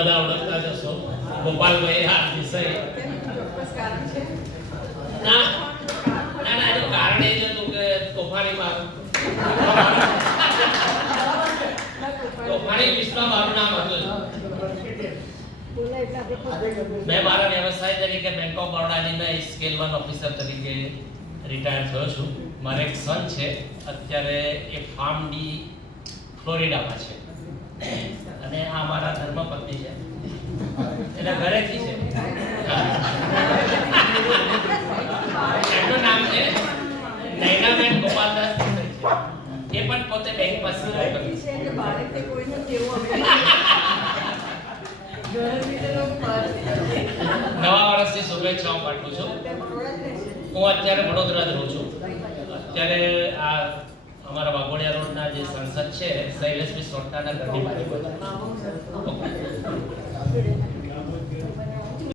બધા ઓળખતા જશો. ગોપાલભાઈ હા વિષય ના ના ના એનું કારણ એ જ હતું કે તોફાનીમાં તોફાની વિશ્વ મારું નામ હતું. મેં મારા વ્યવસાય તરીકે બેંક ઓફ બરોડાની મેં સ્કેલ 1 ઓફિસર તરીકે રિટાયર થયો છું. મારે એક સન છે, અત્યારે એ ફાર્મ ડી ફ્લોરિડામાં છે, અને આ મારા ધર્મપત્ની છે, એના ઘરેથી છે. એમનું નામ છે નૈનાબેન ગોપાલદાસ દેસાઈ છે. એ પણ પોતે બેંકમાં સીએ છે. નવા વર્ષની શુભેચ્છાઓ પાઠવું છું. હું અત્યારે વડોદરા જ રહું છું. અત્યારે આ અમારા વાઘોડિયા રોડના જે સંસદ છે શૈલેષભાઈ સોટાના ઘરની બાજુ.